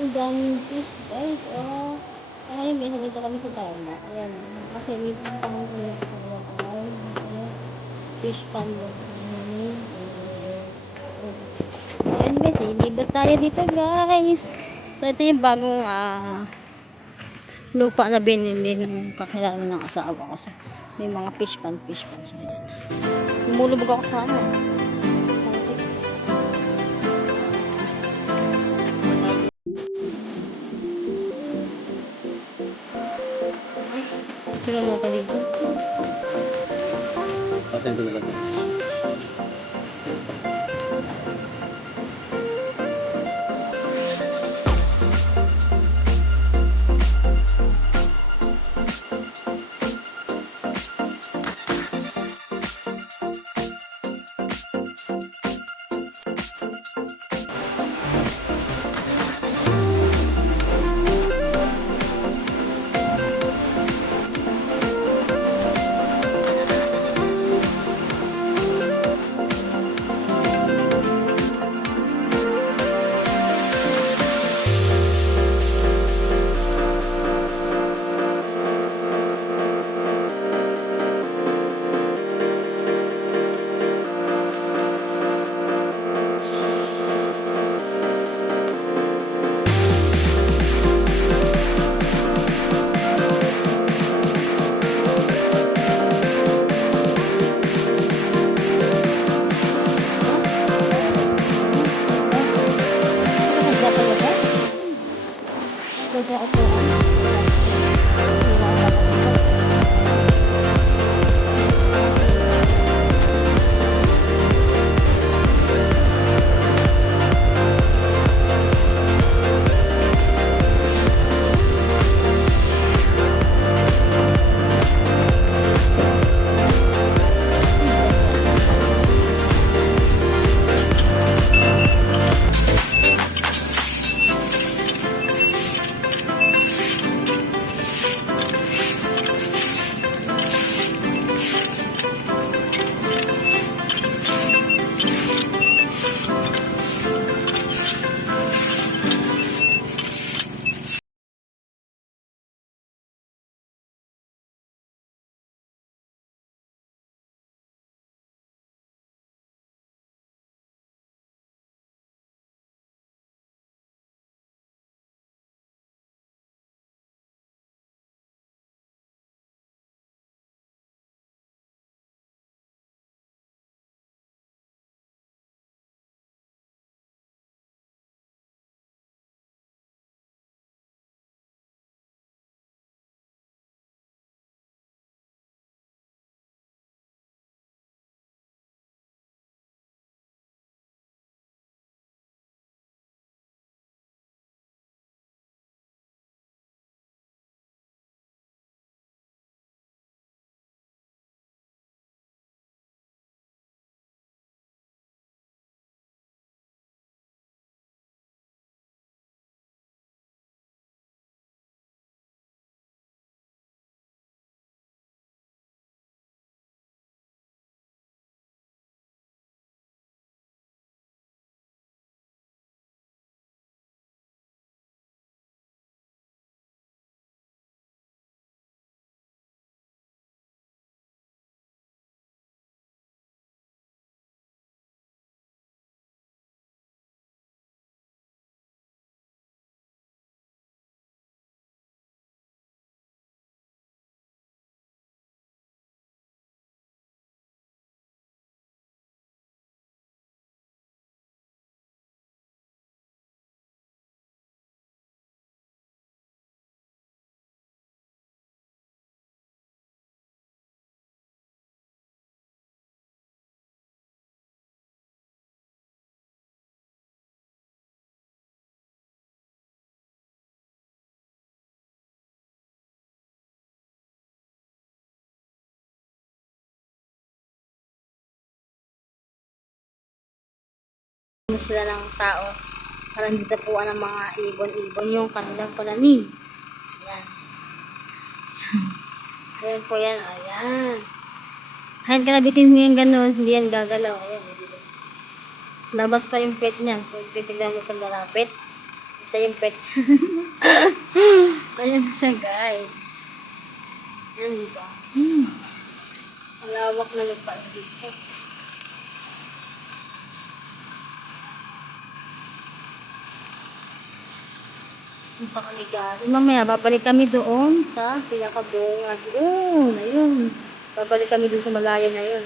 Ang daming fish guys, oh. Ay, may dito kami sa Tarlac. Ayan, kasi may pangulit sa Tarlac. Ayan, fish pond. Ayan guys, ilibot tayo dito guys. So, ito yung bagong lupa na binili ng kakilala ng asawa ko. So, may mga fish pond siya dyan. Lumulubog ako sa ano. Sino mo ka dito? Patin ko nilagay. Sila ng tao para hindi tapuan ng mga ibon-ibon yung kanilang palanin. Ayan. Ayan po yan. Ayan. Kahit kanabitin mo yung gano'n, hindi yan gagalaw. Ayan. Labas pa yung pet niya. Kung titignan mo sa malapit. Siya yung pet. Ayan siya, guys. Ayan, diba? Malawak na lupa dito. Napakaligas. Mamaya, babalik kami doon sa pinakabunga. Doon, ayun. Babalik kami doon sa malayo na yun.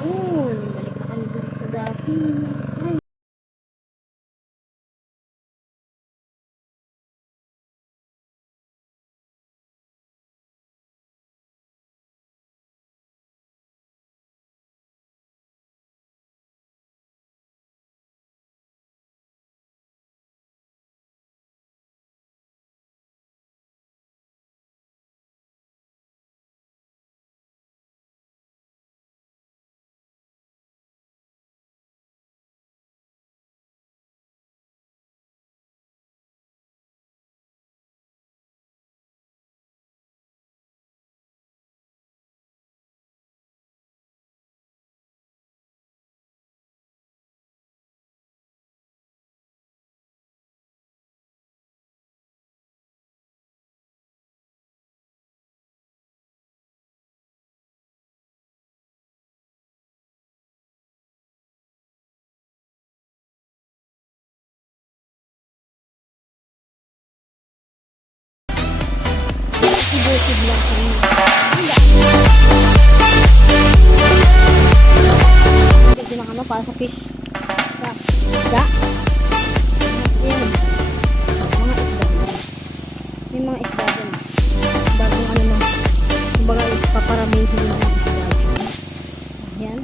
Doon, balik na kami doon sa dati. Ay, ibutid lang kami. Pwede na kami para sa fish. Isda. Ayan. Mga isda yan. May mga isda dyan. Bagong ano na. Kumbaga paparamihin na ng isda dyan. Ayan.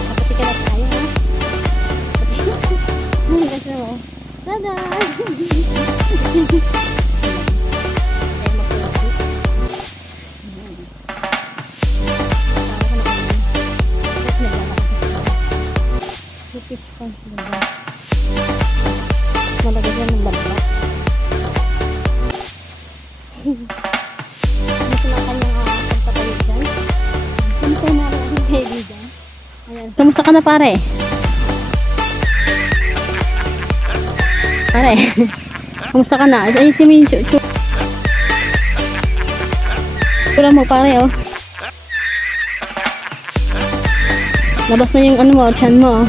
Kapati ka na tayo ha. Kapati. Kasi mo. Tada! Malagay dyan ng lambat. Gusto na kanyang pagpapayod dyan. Kamusta na rin ang kaibigan. Ayan. Kamusta ka na pare? Pare. Kamusta ka na? Ay si Mincho. Pula mo pare oh. Labas na yung ano mo, chan mo oh.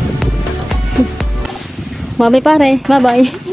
Bye-bye pare. Bye-bye.